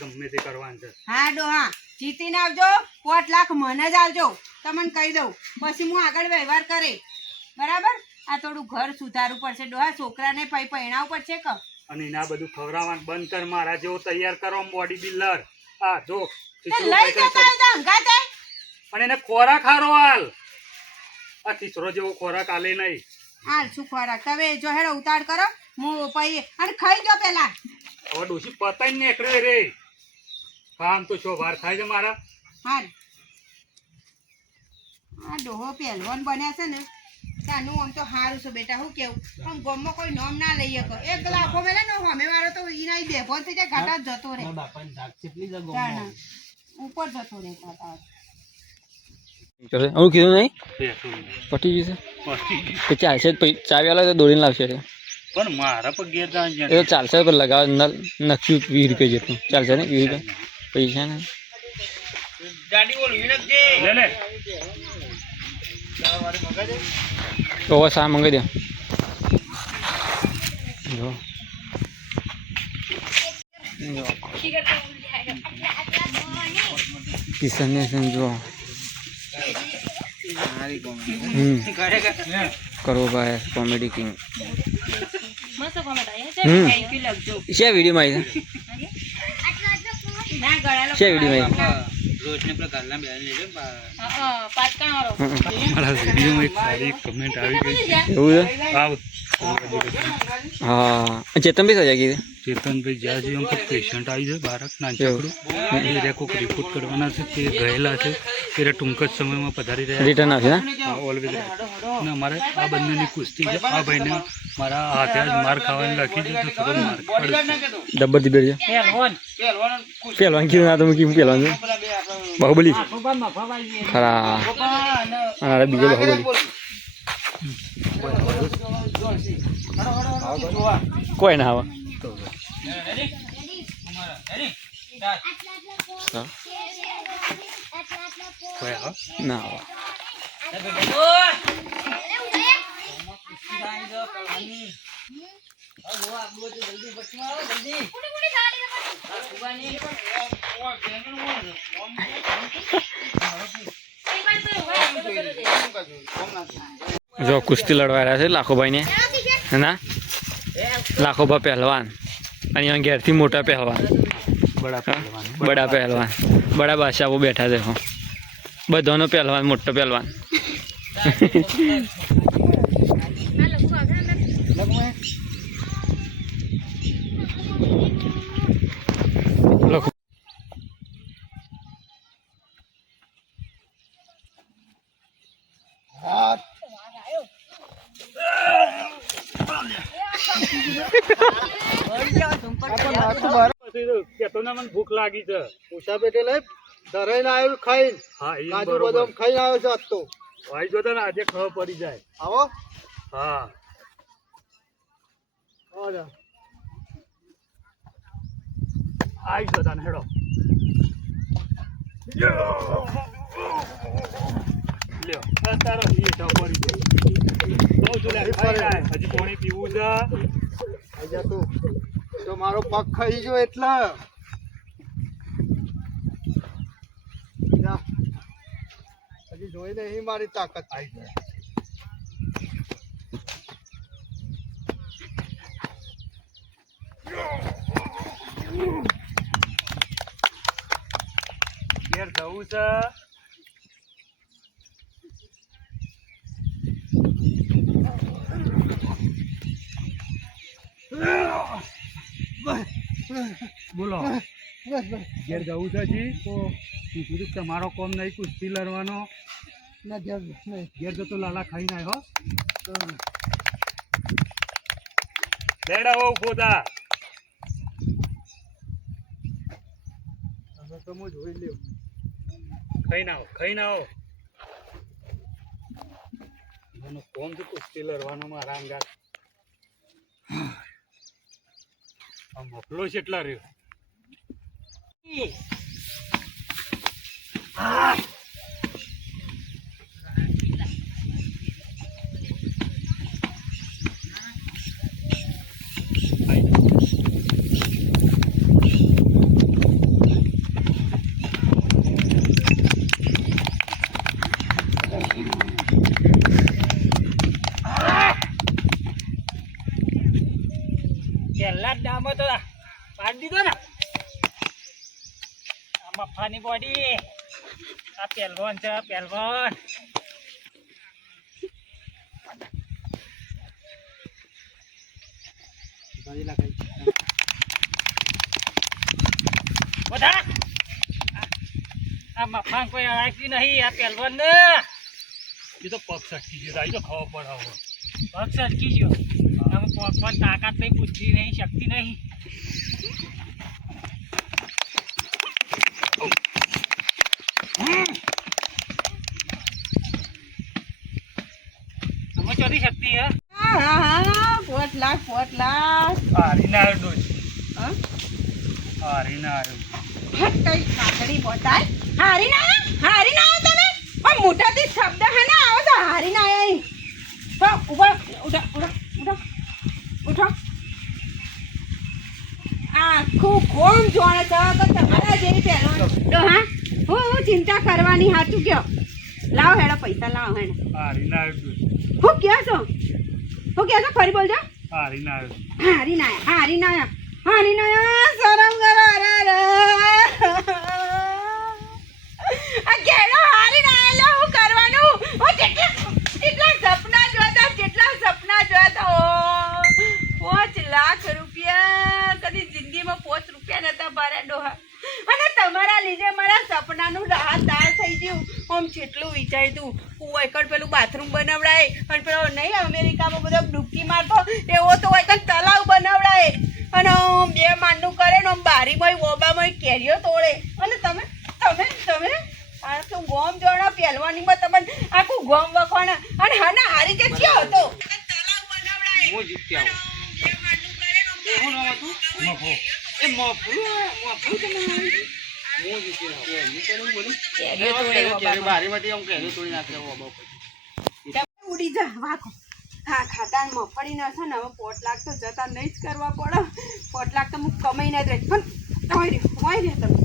ગમે તે કરવાનું છે. હા ડોહા જીતીને આવજો 5 લાખ મને જ આવજો તમને કહી દઉં પછી હું આગળ વ્યવહાર કરે બરાબર. આ થોડું ઘર સુધારવું પડશે ડોહા છોકરાને પૈણાવવું પડશે કે અને એના બધું ખવડાવવાનું બંધ કર. મારા જેવો તૈયાર કરો બોડી બિલ્ડર. આ જો લઈ જતા હતા અંગાતે પણ એને ખોરાક હારો હાલ. આ ખીચરો જેવો ખોરાક હાલે નહીં. હાલ શું ખોરાક તમે જો હેડો ઉતાર કરો હું પૈ અને ખાઈ ગયો પેલા. હવે ડોશી પતાઈ નીકળે રે. કામ તો છો વાર થાય છે મારા. હાલ આ ડોહો પહેલવાન બન્યા છે ને તાનું આમ તો સારું છે બેટા. હું કેવું પણ ગમમાં કોઈ નામ ના લઈ શકો. એક લાખો મેલે ને સામે વાળો તો એના બેભો થઈ જાય ઘાટા જતો રહે ઉપર જતો રહે. હું કીધું નહીં પટી જશે તો ચાલશે ચાવી વાળા તો દોડીને લાવશે પણ મારા પર ગેર એ તો ચાલશે પણ લગાવ નક્કી 20 રૂપિયા જેટલું ચાલશે ને 20 રૂપિયા પૈસા ને તો સા મંગાવી દે જો કિશન ને જો કરો ભાઈ કોમેડી કિંગ શેર વિડીયો માં શેર વિડીયો માં કમેન્ટ આવી ગઈ. એવું હા ચેતન ભાઈ સજા કીધી ચેતનભાઈ જ્યાં જોઈએ એમ પેશન્ટ આવી જાય બાળક નાનકડું એ કોઈક રિપોર્ટ કરવાના છે તે ગયેલા છે તે ટૂંક જ સમયમાં પધારી રહ્યા રિટર્ન આવશે ને ઓલવેઝ. અને અમારે આ બંનેની કુસ્તી છે. આ ભાઈને મારા હાથે જ માર ખાવાની લખી છે તો થોડો માર ડબ્બર થી બેઠ પહેલવાન કીધું ના તો કેમ પહેલવાન છે બાહુબલી ખરા અને બીજો બાહુબલી કોઈ ના આવે ના આવે જો કુસ્તી લડવા રહ્યા છે લાખોભાઈ ને ના લાખોભા પહેલવાન અને અહીંયા ઘેરથી મોટા પહેલવાન બડા પહેલવાન બડા બાદશાહો બેઠા છે બધાનો પહેલવાન મોટો પહેલવાન ભૂખ લાગી છે ઉષા પેટે લઈ ધરાઈને આવ્યું ખાઈ કાજુ બદામ ખાઈને આવ્યો છે આજ તો ભાઈ જો ને આજે ખબર પડી જાય. આવો હા આવી જો તને હેડો લ્યો તારો એ પડી જાય હજી પાણી પીવું છે. આઈ જા તું તો મારો પગ ખાઈ ગયો એટલે હજી જોઈ નહીં મારી તાકાત આવી જાય. ઘેર જવું છે. બોલો ઘેર જવું છે હજી તો કીધું તમારો કોમ નહીં કુસ્તી લડવાનો ના ઘેર નહીં ઘેર જતો લાલા ખાઈને આવ્યો. લેડા હો ઉભો થા. હવે તો હું જોઈ લ્યો. ખાઈને આવો. એનો કોમ તો કુસ્તી લડવાનો મારા અંગાત. આ મોકલો છે એટલા રહ્યો. મફાની બોડી આ પહેલવાન છે પહેલવાન બધા આ મફાન કોઈ રાખી નહીં આ પહેલવાન ને એ તો પગ સટકી ગયો આવી તો ખબર પડે પગ સરકી ગયો આમ પગ પર તાકાત નહીં બુદ્ધિ નહીં શક્તિ નહીં અમે ચોથી શક્તિ હે હા 5 લાખ હારીને આવ્યો ડોજ હા હારીને આવ્યો હટ કઈ કાકડી બોતાય હારી ના તમે પણ મોટાથી શબ્દ હે ને આવો તો હારી ના આયા ઉઠો આખું કોણ જોણે છે કે તમારા જેવી પહેરવાનું હા હું ચિંતા કરવાની સાચું કયો લાવો હેડો પૈસા લાવો હેડો હારીને આવ્યો ડોજ હું કહો છો ફરી બોલજો હારીને આવ્યો હારી ના શરમ કરો અરે આ કેળો હારી ના આયેલો હું કરવાનું હું કેટલા સપના જોતા 5 લાખ રૂપિયા કદી જિંદગીમાં 5 રૂપિયા નતા ભર્યા ડોહા અને તમારા લીધે મારા સપનાનું રાહત દાળ થઈ ગયું આમ જેટલું વિચાર્યું હું એકડ પેલું બાથરૂમ બનાવડાય અને પેલો નહીં અમેરિકામાં બધો ડૂબકી મારતો એવો તો એકડ તલાવ બનાવડાય અને આમ 2 માળનું કરે ને આમ બારીમાં ઓબામાં કેરીઓ તોડે અને તમે આખું ગોમ જોડો પહેલવાનીમાં તમે આખું ગોમ વખવાના અને હા ના હારી જે થયો હતો તલાવ બનાવડાય હું જીત્યા હું નામ હતું મફો એ મફો હું જીત્યા બારીમાંથી આમ કેરી તોડી નાખ્યો ઉડી જા વાકો હા ખાતા મફળી ના છે ને હવે 5 લાખ તો જતા નહીં જ કરવા પડે 5 લાખ તો હું કમાઈ ના જ રહી પણ હોય રે તમે